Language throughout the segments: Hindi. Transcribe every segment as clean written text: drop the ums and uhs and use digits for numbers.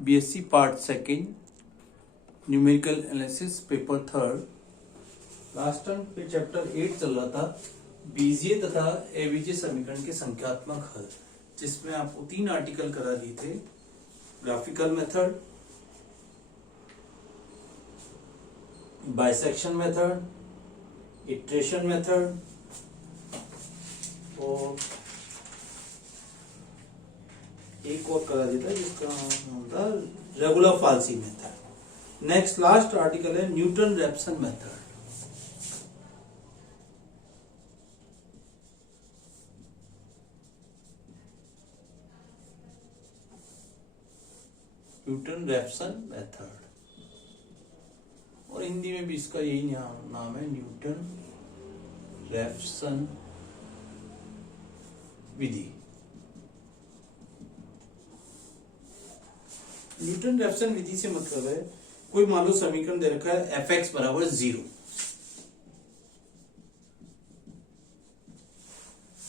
BSc part second numerical analysis paper third. Last time पे चैप्टर 8 चल रहा था बीजीय तथा एबीजे समीकरण के संख्यात्मक हल, जिसमें आपको 3 आर्टिकल करा दिए थे। Graphical method, bisection method, iteration method और एक और करा दिया था जिसका नाम था regular falsi method. Next last article है Newton Raphson method. Newton Raphson method और हिंदी में भी इसका यही नाम है, न्यूटन रेप्सन विधि। न्यूटन रेप्सन विधि से मतलब है कोई मान लो समीकरण दे रखा है एफ एक्स बराबर 0।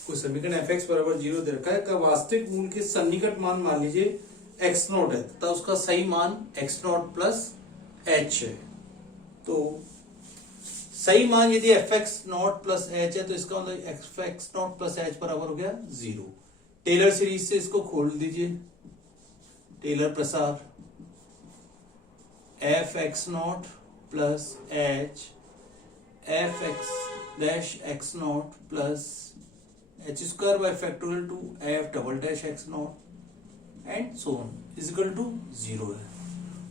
कोई समीकरण एफ एक्स बराबर 0 दे रखा है का वास्तविक मूल के सन्निकट मान मान लीजिए एक्स नॉट है तथा उसका सही मान एक्स नॉट प्लस एच है। तो सही मान यदि F x naught plus H है तो इसका मतलब F x naught plus H बराबर हो गया 0। टेलर सीरीज से इसको खोल दीजिए, टेलर प्रसार f x naught plus H f x dash x naught plus h square by factorial two f double dash x naught and so on equal to 0 है।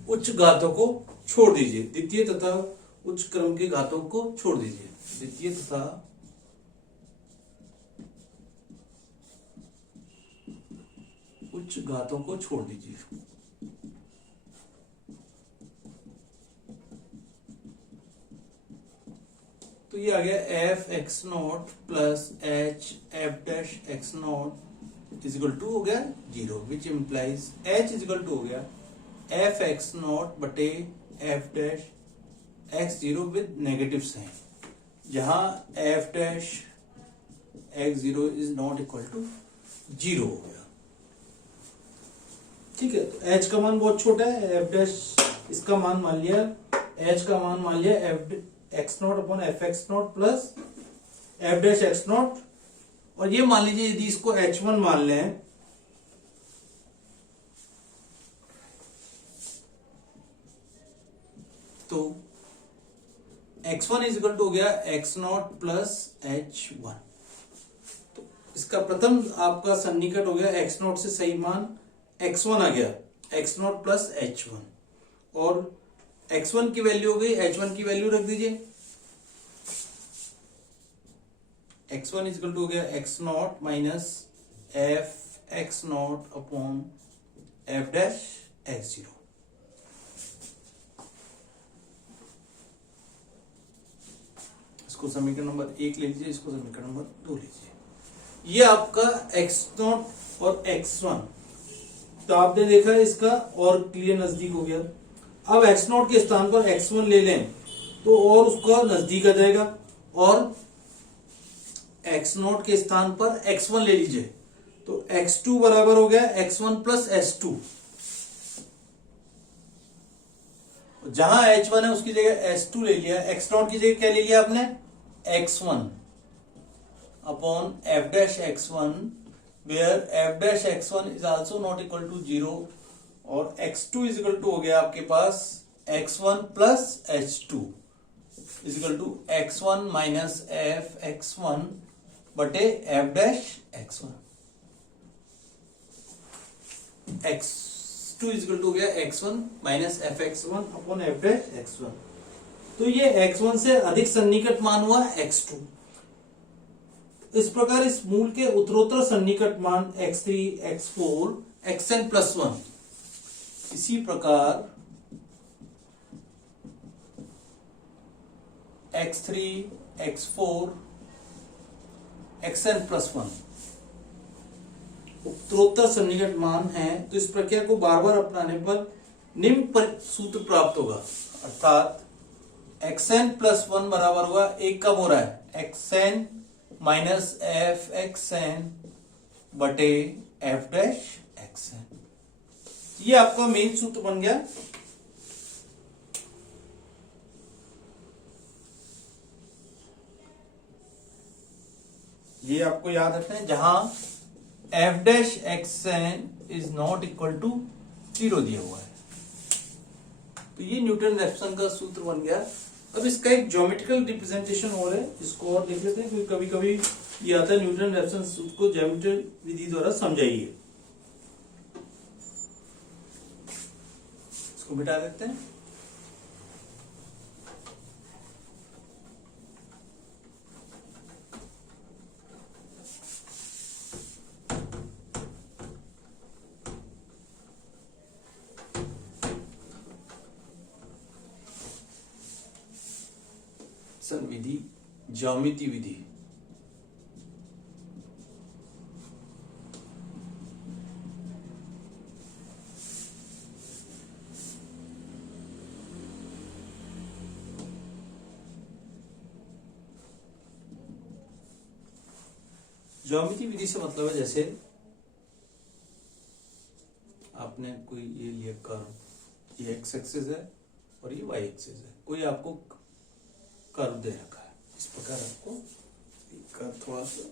उच्च घातों को छोड़ दीजिए, द्वितीय तथा उच्च क्रम के घातों को छोड़ दीजिए, द्वितीय तथा उच्च घातों को छोड़ दीजिए। तो ये आ गया F x naught plus H F dash x naught is equal to हो गया 0, which implies H is equal to हो गया एफ एक्स नॉट बटे F dash X 0 with negative sign, जहां F dash X 0 is not equal to 0 हो गया। ठीक है, तो h का मान बहुत छोटा है, एफ डैश इसका मान मान लिया, h का मान मान लिया F x not upon F x naught plus F dash x not. और ये मान लीजिए यदि इसको h1 मान लें तो x1 इज इक्वल टू हो गया x नॉट प्लस h1। तो इसका प्रथम आपका सन्निकट हो गया x नॉट से सही मान x1 आ गया, x नॉट प्लस h1 और x1 की वैल्यू हो गई, h1 की वैल्यू रख दीजिए। x1 इज इक्वल टू हो गया x not minus f x not upon F dash X 0। इसको समीकरण नंबर 1 ले लीजिए, इसको समीकरण नंबर 2 लीजिए। ये आपका x नॉट और x1 तो आपने देखा है इसका और क्लियर नजदीक हो गया। अब x नॉट के स्थान पर x1 ले लें तो और उसका नजदीक आ जाएगा, और x नॉट के स्थान पर x1 ले लीजिए तो x2 बराबर हो गया x1 प्लस s2। जहां h1 है उसकी जगह s2 ले लिया, x नॉट की जगह क्या ले लिया आपने x1 upon f dash x1 where f dash x1 is also not equal to 0 और x2 is equal to हो गया आपके पास x1 plus h2 is equal to x1 minus f x1 बटे f dash x1। x2 is equal to हो गया x1 minus f x1 upon f dash x1। तो ये x1 से अधिक सन्निकट मान हुआ x2। इस प्रकार इस मूल के उत्तरोत्तर सन्निकट मान x3, x4, xn प्लस 1। इसी प्रकार x3, x4, xn प्लस 1 उत्तरोत्तर सन्निकट मान है। तो इस प्रक्रिया को बार बार अपनाने पर निम्न सूत्र प्राप्त होगा, अर्थात xn प्लस 1 बराबर होगा, एक कब हो रहा है xn minus f x n बटे एफ डैश एक्स एन। ये आपका मेन सूत्र बन गया। ये आपको याद रखना है, जहां F dash x n is not equal to 0 दिया हुआ है, तो ये न्यूटन रेफसन का सूत्र बन गया। अब इसका एक ज्योमेट्रिकल रिप्रेजेंटेशन और है, इसको और देख लेते हैं, क्योंकि कभी कभी ये आता है न्यूटन रेफसन सूत्र को ज्योमेट्रिकल विधि द्वारा समझाइए। इसको मिटा देते हैं। विधि, ज्यामिति विधि। ज्यामिति विधि से मतलब है, जैसे आपने कोई ये लिया कर्व, ये एक्स एक्सिस है और ये वाई एक्सिस है, कोई आपको कर्व दे रखा है, इस प्रकार आपको कर्व थोड़ा सा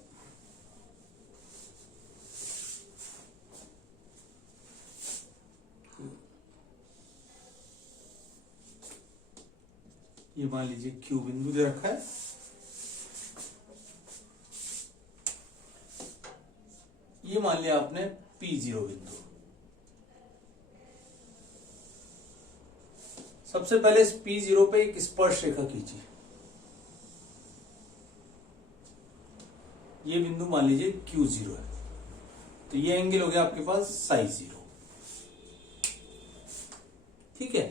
ये मान लीजिए क्यू बिंदु दे रखा है, ये मान लिया आपने P0 बिंदु। सबसे पहले इस P0 पे एक स्पर्श रेखा खींचिए। ये बिंदु मान लीजिए Q0 है, तो ये एंगल हो गया आपके पास ψ0। ठीक है,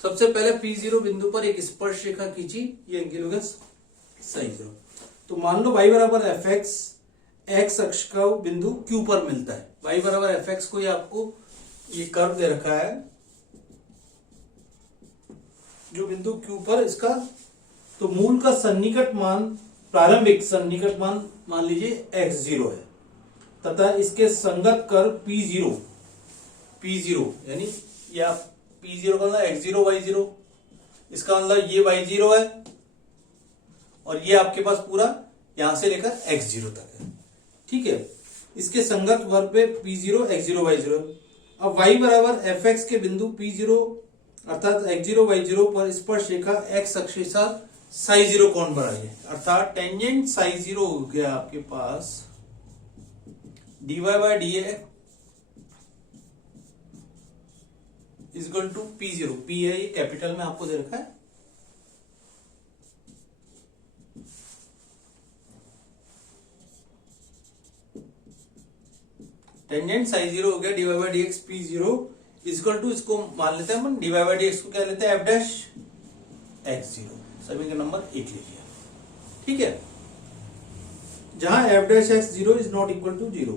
सबसे पहले P0 बिंदु पर एक स्पर्श रेखा खींची, ये एंगल हो गया ψ0। तो मान लो y बराबर fx, x अक्ष का बिंदु Q पर मिलता है। y बराबर fx को ये आपको ये कर्व दे रखा है, जो बिंदु Q पर इसका, तो मूल का सन्निकट मान, प्रारंभिक सन्निकट मान लीजिए x0 है, तथा इसके संगत कर्व P0 यानी या P0 का मतलब x0 y0, इसका मतलब ये y0 है और ये आपके पास पूरा यहां से लेकर x0 तक है। ठीक है, इसके संगत वर्ग पे P0 x0 y0। अब y बराबर fx के बिंदु P0 अर्थात x0 y0 पर स्पर्श रेखा x अक्ष के साथ ψ0 कोण बनाइए, अर्थात टेंजेंट ψ0 हो गया आपके पास dy by dx equal to P0। P है ये कैपिटल में आपको दे रखा है, टेंजेंट ψ0 हो गया dy by dx P0 equal to, इसको मान लेते हैं हम dy बाय dx को क्या लेते हैं f डैश x0। समीकरण नंबर 1 ले लिया। ठीक है, जहां f dash x0 is not equal to 0,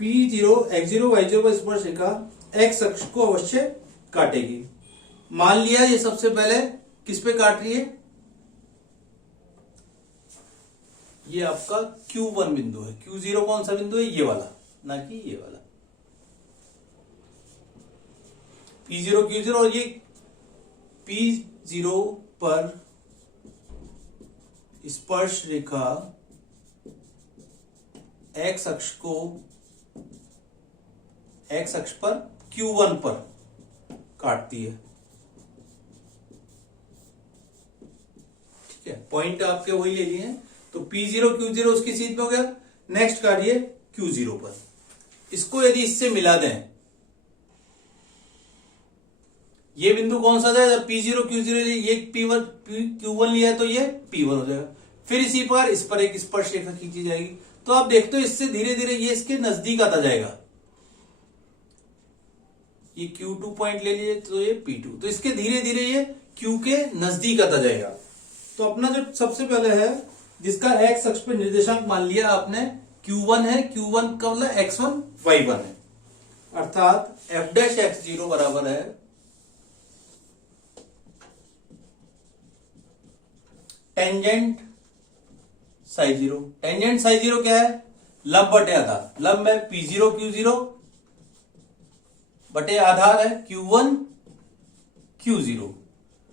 P0 x0 y0 पर स्पर्श रेखा x अक्ष को अवश्य काटेगी। मान लिया ये सबसे पहले किस पे काट रही है, ये आपका Q1 बिंदु है। Q0 कौन सा बिंदु है, ये वाला, ना कि ये वाला। P0 Q0 और ये P0 पर स्पर्श रेखा x अक्ष को x अक्ष पर Q1 पर काटती है। ठीक है, पॉइंट आपके वही ले लिए हैं, तो P0 Q0 उसकी सीध में हो गया। नेक्स्ट काटिए Q0 पर, इसको यदि इससे मिला दें, ये बिंदु कौन सा था, P0 Q0 ये P1 Q1 लिया है तो ये P1 हो जाएगा। फिर इसी पर इस पर एक स्पर्श रेखा खींची जाएगी, तो आप देखते हो इससे धीरे धीरे ये इसके नजदीक आता जाएगा। ये Q2 पॉइंट ले लिए तो ये P2, तो इसके धीरे धीरे ये Q के नजदीक आता जाएगा। तो अपना जो सबसे पहले है, जिसका x अक्ष पे निर्देशांक मान लिया आपने Q1 है, Q1 का मतलब x1 y1 है, अर्थात f डैश x0 बराबर है टेंजेंट ψ0। टेंजेंट ψ0 क्या है, लंब बटे आधार। लंब है P0 Q0 बटे आधार है Q1 Q0।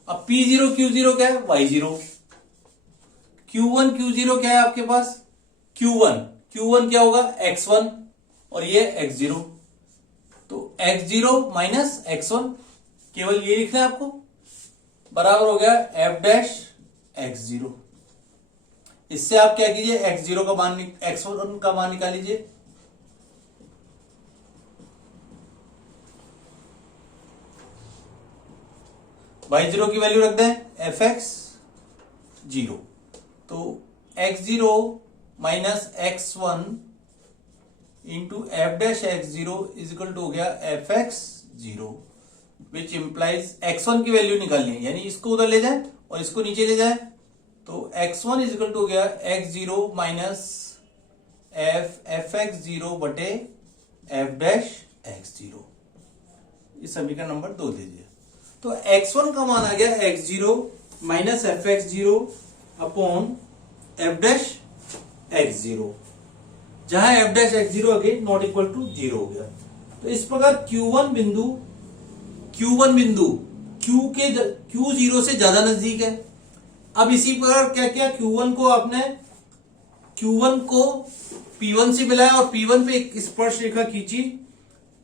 अब P0 Q0 क्या है, Y0। Q1 Q0 क्या है आपके पास, Q1 क्या होगा, X1 और ये X0। तो X0 माइनस X1, केवल ये लिखना है आपको, बराबर हो गया F डैश X0। इससे आप क्या कीजिए, X0 का मान, X1 का मान निकाल लीजिए। Y0 की वैल्यू रख दें Fx0। तो X0 minus X1 into F dash X0 is equal to हो गया Fx0, विच इंप्लाइज X1 की वैल्यू निकालनी है, यानी इसको उधर ले जाए और इसको नीचे ले जाए। तो X1 इज इक्वल टू हो गया X0 माइनस Fx0 बटे F डैश X0। इस समीकरण नंबर 2 दीजिए। तो X1 का मान आ गया X0 minus Fx0 upon F dash X0, जहां F dash X0 again not equal to 0 हो गया। तो इस प्रकार Q1 बिंदु Q0 से ज्यादा नजदीक है। अब इसी प्रकार क्या किया, Q1 को P1 से मिलाया और P1 पे एक स्पर्श रेखा खींची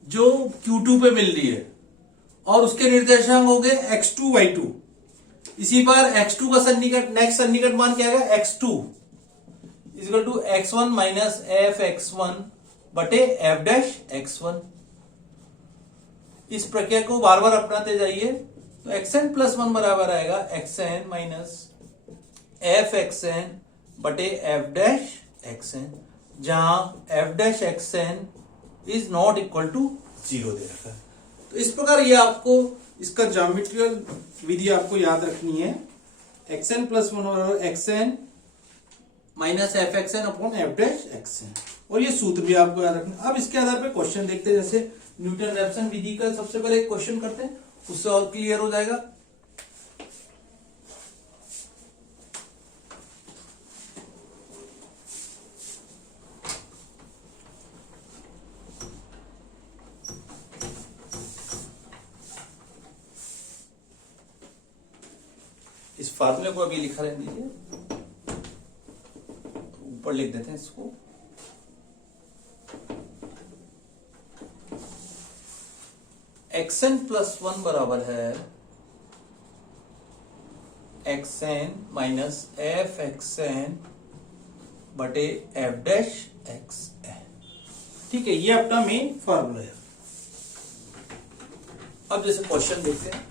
जो Q2 पे मिल रही है, और उसके निर्देशांक हो गए X2 Y2। इसी बार X2 का नेक्स्ट सन्निकट मान क्या है, X2 equal to X1 minus Fx1 बटे F डैश X1। इस प्रक्रिया को बार बार अपनाते जाइए। तो Xn प्लस 1 बराबर आएगा Xn माइनस Fxn बटे F डैश Xn, जहां F dash Xn is not equal to 0 दे रखा है। तो इस प्रकार ये आपको इसका ज्योमेट्रिकल विधि आपको याद रखनी है। Xn प्लस 1 और Xn minus Fxn upon F dash Xn, और ये सूत्र भी आपको याद रखना है। अब इसके आधार पे क्वेश्चन देखते हैं, जैसे न्यूटन रैप्सन विधि का सबसे पहले एक क्वेश्चन करते हैं, उससे और क्लियर हो जाएगा। इस फार्मूले को अभी लिखा रहने दीजिए, ऊपर लिख देते हैं इसको। Xn प्लस 1 बराबर है Xn माइनस Fxn बटे F डैश Xn। ठीक है, ये अपना मेन फार्मूला है। अब जैसे क्वेश्चन देखते हैं,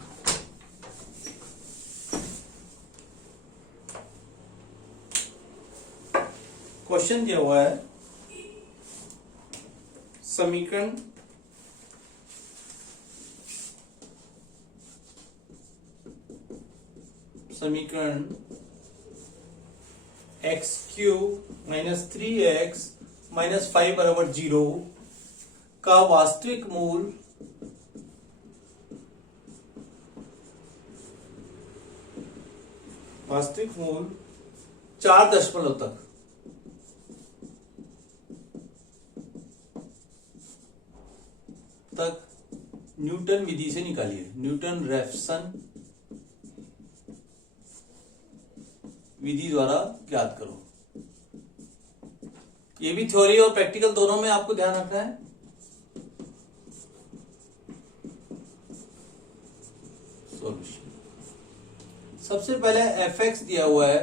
क्वेश्चन दिया हुआ है समीकरण x³ माइनस 3x माइनस 5 बराबर 0 का वास्तविक मूल वास्तविक मूल 4 दशमलव तक न्यूटन विधि से निकालिए। न्यूटन रैप्सन विधि द्वारा ज्ञात करो। ये भी थ्योरी और प्रैक्टिकल दोनों में आपको ध्यान रखना है। सॉल्यूशन, सबसे पहले Fx दिया हुआ है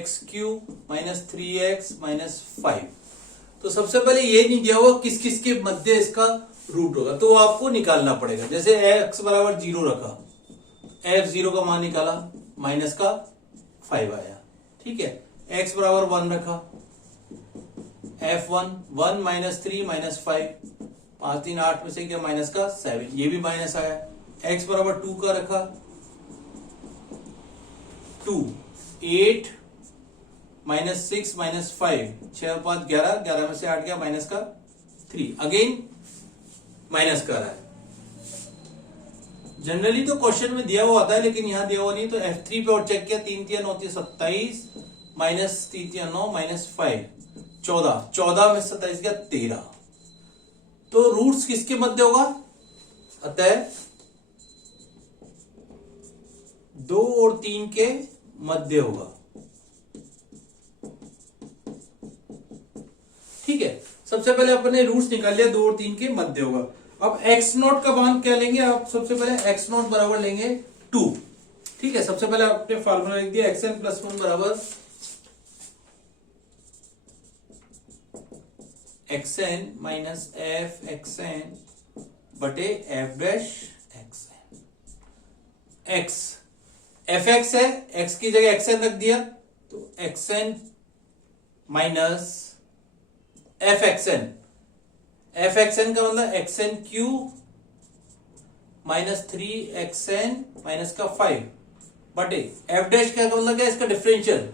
x³ माइनस 3x माइनस 5। तो सबसे पहले ये नहीं दिया हुआ किस किस के मध्य इसका रूट होगा, तो आपको निकालना पड़ेगा। जैसे x बराबर 0 रखा, F0 का मान निकाला, माइनस का 5 आया। ठीक है, x बराबर 1 रखा, F1 1 माइनस 3 माइनस 5, 5 3 8 में से क्या माइनस का 7, ये भी माइनस आया। x बराबर 2 का रखा, 2 8 माइनस 6 माइनस 5, 6 5 11, 11 में से 8 गया माइनस का 3, अगेन माइनस कर रहा है। जनरली तो क्वेश्चन में दिया हुआ होता है, लेकिन यहां दिया हुआ नहीं, तो F3 पे और चेक किया, 3 3 9 27 माइनस 3 3 9 माइनस 5 14, 14 में 27 गया 13। तो रूट्स किसके मध्य होगा, अतः 2 और 3 के मध्य होगा। ठीक है, सबसे पहले अपने रूट्स निकाल लिया, 2 और 3 के मध्य होगा। अब x नॉट का मान क्या लेंगे आप? सबसे पहले x नॉट बराबर लेंगे 2। ठीक है, सबसे पहले आपने फार्मूला लिख दिया xn प्लस 1 बराबर xn माइनस एफ xn बटे F dash xn। x fx है, x की जगह xn रख दिया तो xn माइनस एफ एक्सएन का मतलब xn Q minus 3xn minus का 5 बटे एफ डैश का मतलब क्या? इसका डिफरेंशियल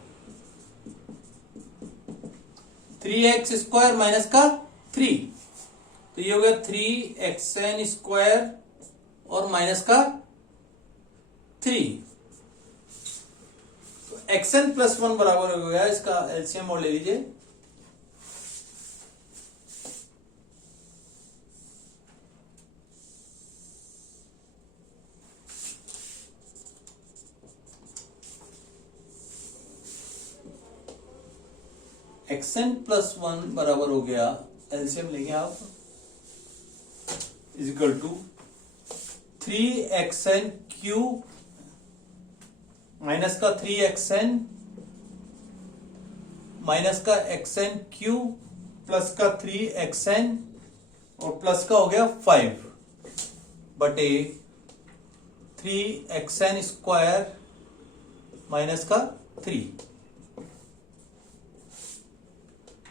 3x स्क्वायर माइनस का 3, तो ये हो गया 3xn स्क्वायर और माइनस का 3। तो xn प्लस 1 बराबर हो गया, इसका एलसीएम और ले लीजिए, xn प्लस 1 बराबर हो गया, एलसीएम लेंगे आप, is equal to 3xn cube minus का 3xn माइनस का xn क्यूब प्लस का 3xn और प्लस का हो गया 5 बटे 3xn स्क्वायर माइनस का 3।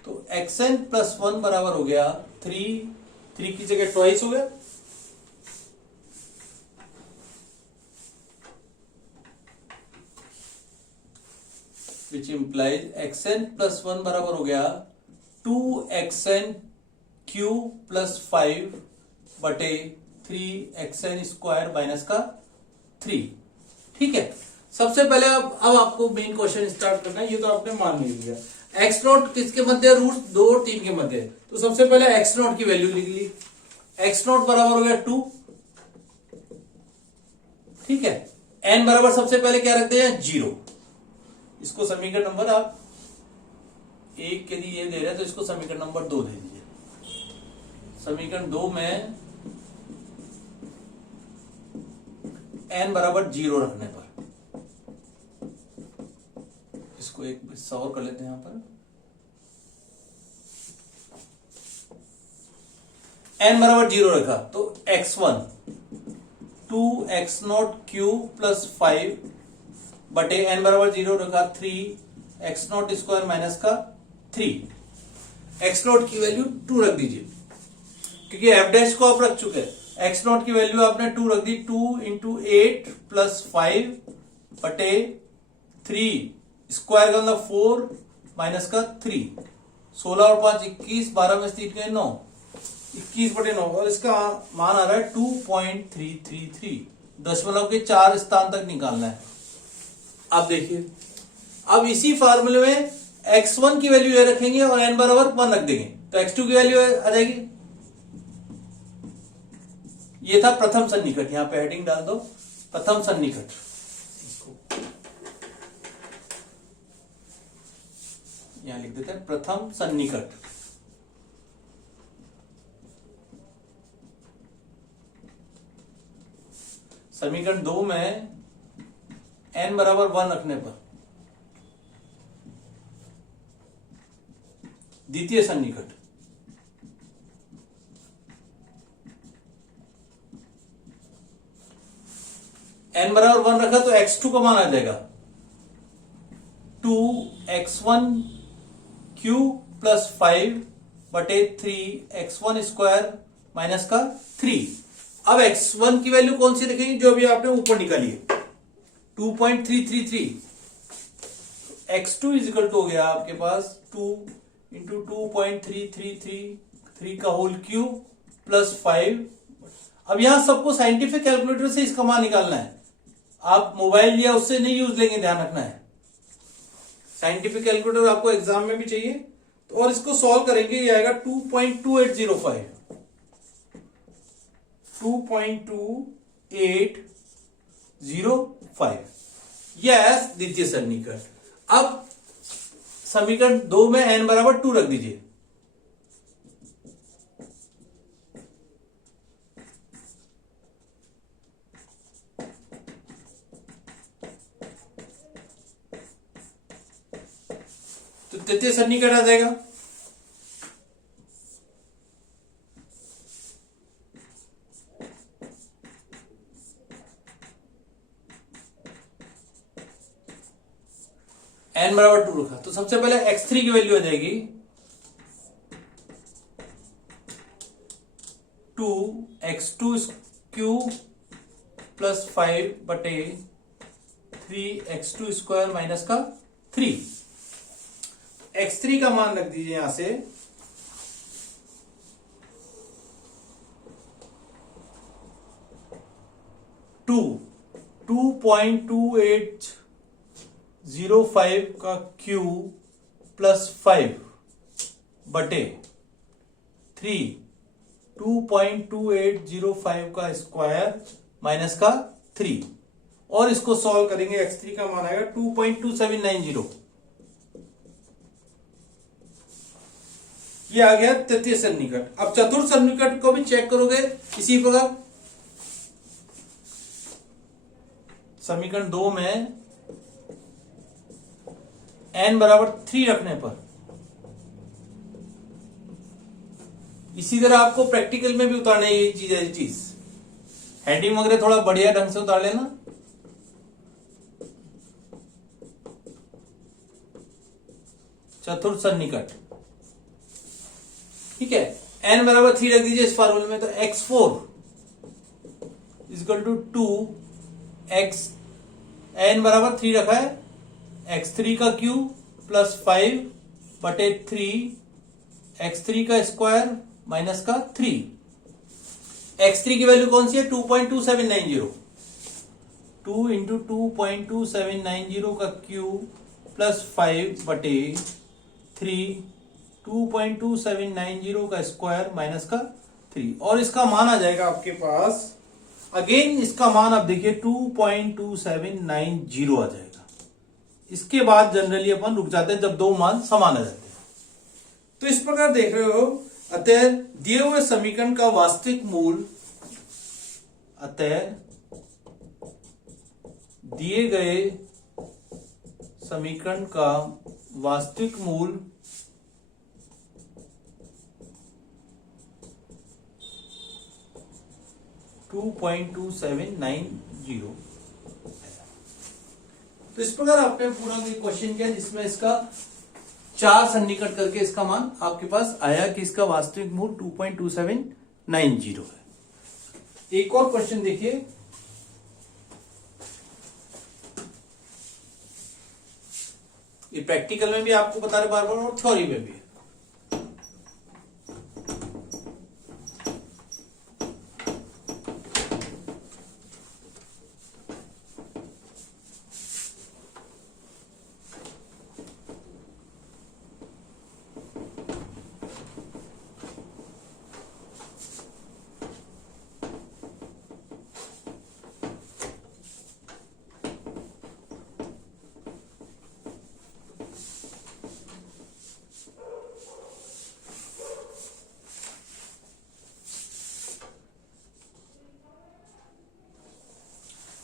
तो xn प्लस 1 बराबर हो गया 3 की जगह ट्वाइस हो गया, विच इंप्लाइज xn प्लस 1 बराबर हो गया 2xn क्यूब प्लस 5 बटे 3xn स्क्वायर माइनस का 3। ठीक है, सबसे पहले अब आपको मेन क्वेश्चन स्टार्ट करना है। ये तो आपने मान लिया, एक्स नॉट किसके मध्य? रूट 2 और 3 के मध्य। तो सबसे पहले एक्स नॉट की वैल्यू लिख ली, एक्स नॉट बराबर हो गया 2। ठीक है, एन बराबर सबसे पहले क्या रखते हैं? 0। इसको समीकरण नंबर आप 1 यदि ये दे रहे हैं तो इसको समीकरण नंबर 2 दे दीजिए। समीकरण 2 में एन बराबर 0 रखने पर, इसको एक हिस्सा और कर लेते हैं यहां पर, n बराबर 0 रखा तो x1 2x0 क्यूब प्लस 5 बटे n बराबर 0 रखा 3x0 स्क्वायर माइनस का 3। x0 की वैल्यू 2 रख दीजिए, क्योंकि f डैश को आप रख चुके हैं। x0 की वैल्यू आपने 2 रख दी, 2 इंटू 8 प्लस 5 बटे 3 स्क्वायर का मतलब 4 माइनस का 3। 16 और 5 21, 12 में से 3 गए 9, 21 बटे 9 और इसका मान आ रहा है 2.333। दशमलव के 4 स्थान तक निकालना है। अब देखिए, अब इसी फार्मूले में x1 की वैल्यू ये रखेंगे और n बराबर 1 रख देंगे तो x2 की वैल्यू आ जाएगी। ये था प्रथम सन्निकट, यहां पे हेडिंग डाल दो प्रथम सन्निकट। यहां लिख देते हैं प्रथम सन्निकट। समीकरण 2 में n बराबर 1 रखने पर द्वितीय सन्निकट, n बराबर 1 रखा तो x2 का मान आ जाएगा 2x1 क्यूब प्लस 5 बटे 3x1 स्क्वायर माइनस का 3। अब x1 की वैल्यू कौन सी रखेंगे? जो अभी आपने ऊपर निकाली है 2.333। x2 इज इक्वल टू हो गया आपके पास 2 इंटू 2.333 का होल क्यूब प्लस 5। अब यहां सबको साइंटिफिक कैलकुलेटर से इसका मान निकालना है। आप मोबाइल लिया उससे नहीं यूज लेंगे, ध्यान रखना है। साइंटिफिक कैलकुलेटर आपको एग्जाम में भी चाहिए तो, और इसको सॉल्व करेंगे, ये आएगा 2.2805। 2.2805। यस, द्वितीय सन्निकट। अब समीकरण 2 में n बराबर 2 रख दीजिए। तो तृतीय सन्निकट आ जाएगा। n बराबर 2 रखा, तो सबसे पहले x3 की वैल्यू आ जाएगी 2x2 क्यूब प्लस 5 बटे 3x2 स्क्वायर माइनस का 3। x3 का मान रख दीजिए यहां से 2.2805 का क्यूब प्लस 5 बटे 3 2.2805 का स्क्वायर माइनस का 3, और इसको सॉल्व करेंगे। x3 का मान आएगा 2.2790। ये आ गया तृतीय सन्निकट। अब चतुर्थ सन्निकट को भी चेक करोगे इसी प्रकार। समीकरण 2 में n बराबर 3 रखने पर, इसी तरह आपको प्रैक्टिकल में भी उतारना है ये चीज। हेडिंग वगैरह थोड़ा बढ़िया ढंग से उतार लेना। चतुर्थ सन्निकट, ठीक है। n बराबर 3 रख दीजिए इस फार्मूले में, तो x4 equal to 2x, n बराबर 3 रखा है, x3 का क्यूब प्लस 5 बटे 3 x3 का स्क्वायर माइनस का 3। x3 की वैल्यू कौन सी है? 2.2790। 2 इंटू 2.2790 का क्यूब प्लस 5 बटे 3 2.2790 का स्क्वायर माइनस का 3, और इसका मान आ जाएगा आपके पास, अगेन इसका मान आप देखिए 2.2790 आ जाएगा। इसके बाद जनरली अपन रुक जाते हैं जब दो मान समान आ जाते हैं। तो इस प्रकार देख रहे हो, अतः दिए हुए समीकरण का वास्तविक मूल, अतः दिए गए समीकरण का वास्तविक मूल 2.2790। तो इस प्रकार आपने पूरा क्वेश्चन किया जिसमें इसका 4 सन्निकट करके इसका मान आपके पास आया कि इसका वास्तविक मूल 2.2790 है। एक और क्वेश्चन देखिए, ये प्रैक्टिकल में भी आपको बता रहे बार बार और थ्योरी में भी।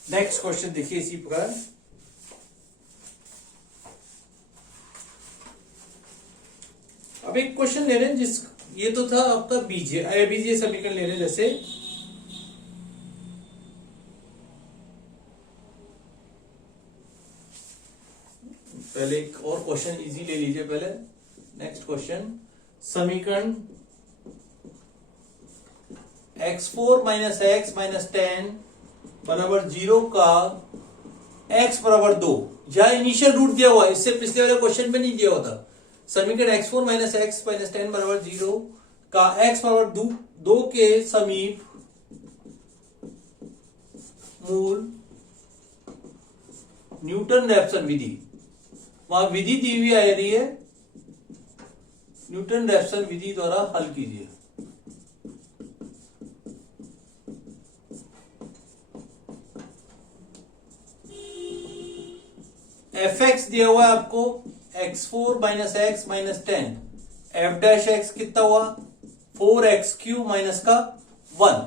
नेक्स्ट क्वेश्चन देखिए इसी प्रकार, अब एक क्वेश्चन ले रहे हैं जिस, ये तो था आपका बीजीय अबीजीय समीकरण ले रहे हैं। जैसे पहले एक और क्वेश्चन इजी ले लीजिए पहले। नेक्स्ट क्वेश्चन, समीकरण x4 माइनस एक्स माइनस 10 बराबर 0 का x बराबर 2, यह इनिशियल रूट दिया हुआ है, इससे पिछले वाले क्वेश्चन में नहीं दिया होता। समीकरण x4 माइनस एक्स माइनस 10 बराबर 0 का x बराबर 2 के समीप मूल न्यूटन रैप्सन विधि, वहां विधि दी हुई आ रही है, न्यूटन रैप्सन विधि द्वारा हल कीजिए। एफ एक्स दिया हुआ है आपको x4 minus x minus 10, F dash x कितना हुआ 4x³ माइनस का 1।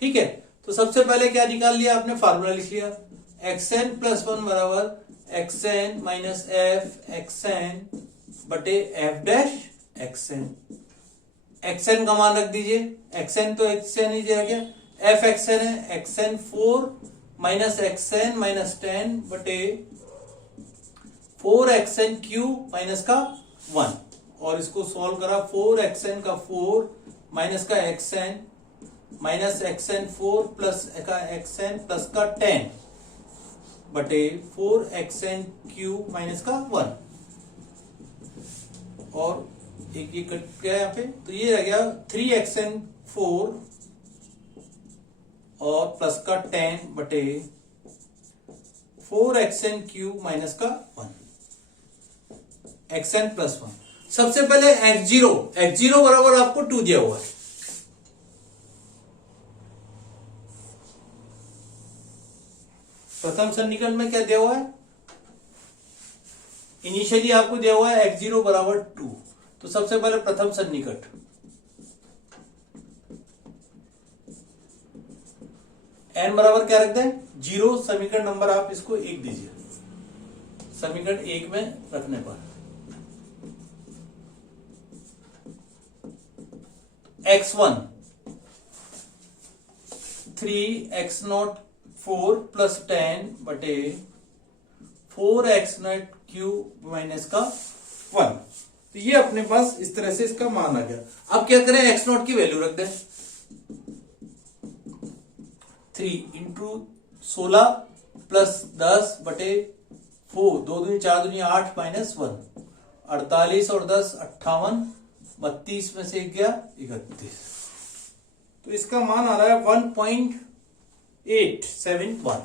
ठीक है, तो सबसे पहले क्या निकाल लिया आपने, फार्मूला लिख लिया, xn प्लस 1 बराबर xn माइनस एफ xn बटे एफ डैश xn। xn का मान रख दीजिए, xn तो xn ही दिया गया, एफ xn है xn 4 माइनस xn माइनस 10 बटे 4xn³ माइनस का 1, और इसको सॉल्व करा, 4xn का 4 माइनस का xn माइनस xn 4 प्लस का xn प्लस का 10 बटे 4xn³ माइनस का 1, और एक ये कट गया यहाँ पे, तो ये रह गया 3xn 4 और प्लस का 10 बटे 4xn³ माइनस का 1, xn प्लस 1। सबसे पहले x0 बराबर आपको 2 दिया हुआ है, प्रथम सन्निकटन में क्या दिया हुआ है, इनिशियली आपको दिया हुआ है x0 बराबर 2, तो सबसे पहले प्रथम सन्निकट, n बराबर क्या रखते हैं 0, समीकरण नंबर आप इसको 1 दीजिए, समीकरण 1 में रखने पर x1 3x0 4 प्लस 10 बटे 4x0³ माइनस का 1, तो ये अपने पास इस तरह से इसका मान आ गया। अब क्या करें, x0 की वैल्यू रख दें, 3 इंटू 16 प्लस 10 बटे 4, 2 दूनी 4 दूनी 8 माइनस 1, 48 और 10 58, 32 में से गया 31, तो इसका मान आ रहा है 1.871।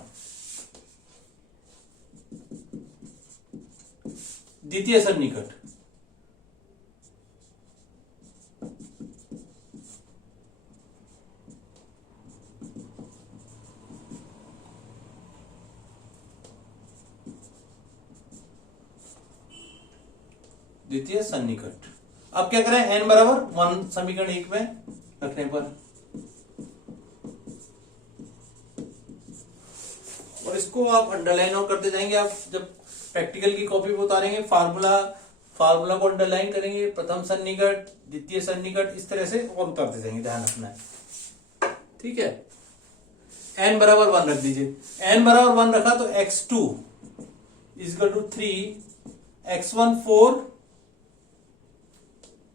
द्वितीय सन्निकट, द्वितीय सन्निकट, अब क्या करें, n बराबर 1 समीकरण 1 में रखने पर, और इसको आप अंडरलाइन और करते जाएंगे। आप जब प्रैक्टिकल की कॉपी पे उतारेंगे फार्मूला को अंडरलाइन करेंगे, प्रथम सन्निकट द्वितीय सन्निकट इस तरह से और उतारते जाएंगे, ध्यान रखना है। ठीक है, n बराबर 1 रख दीजिए, n बराबर 1 रखा तो x2 equal to 3 x1 4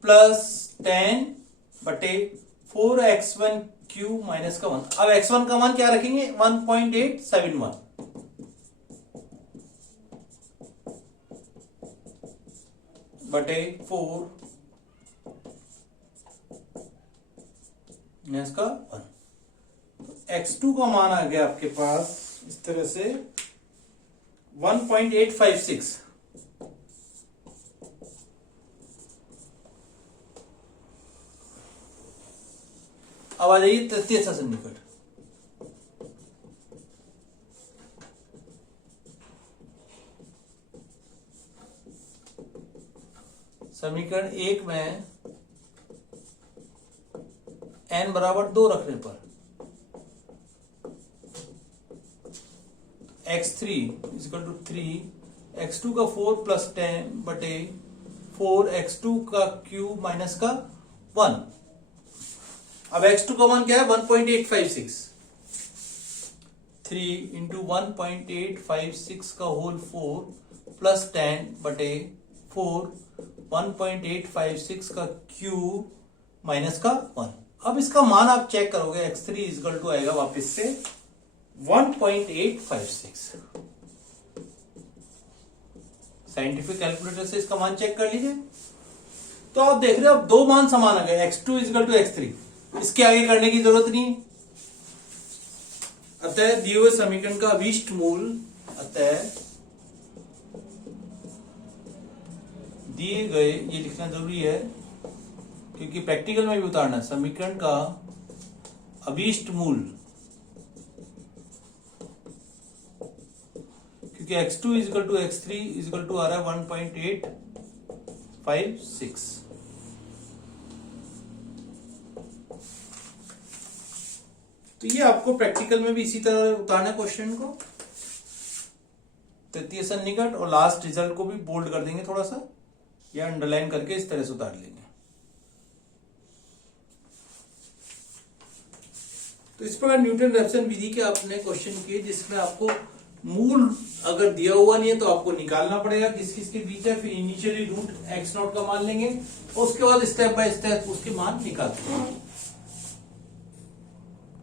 plus 10 बटे 4x1³ माइनस का 1। अब x1 का मान क्या रखेंगे 1.871 बटे 4 माइनस का 1, तो x2 का मान आ गया आपके पास इस तरह से 1.856। अब आ जाइए तृतीय सन्निकट, समीकरण 1 में n बराबर 2 रखने पर x3 इक्वल टू 3 x2 का 4 प्लस 10 बटे 4x2³ माइनस का 1। अब x2 का मान क्या है 1.856, 3 इंटू 1.856 का होल 4 प्लस 10 बटे 4 1.856 का क्यूब माइनस का 1। अब इसका मान आप चेक करोगे, x3 इक्वल टू आएगा वापस से 1.856। साइंटिफिक कैलकुलेटर से इसका मान चेक कर लीजिए, तो आप देख रहे हो अब दो मान समान आ गए, x2 इक्वल टू x3, इसके आगे करने की जरूरत नहीं। अतः दिए हुए समीकरण का अभीष्ट मूल, अतः दिए गए, ये लिखना जरूरी है क्योंकि प्रैक्टिकल में भी उतारना है, समीकरण का अभीष्ट मूल, क्योंकि क्योंकि x2 is equal to x3 is equal to आ रहा है 1.856। तो ये आपको प्रैक्टिकल में भी इसी तरह उतारना क्वेश्चन को, तृतीय सन्निकट, और लास्ट रिजल्ट को भी बोल्ड कर देंगे थोड़ा सा या अंडरलाइन करके इस तरह से उतार लेंगे। तो इस प्रकार न्यूटन रेफसन विधि के आपने क्वेश्चन किए जिसमें आपको मूल अगर दिया हुआ नहीं है तो आपको निकालना पड़ेगा किस किस के बीच है, फिर इनिशियली रूट x0 का मान लेंगे और उसके बाद स्टेप बाय स्टेप उसके मान निकालते हैं।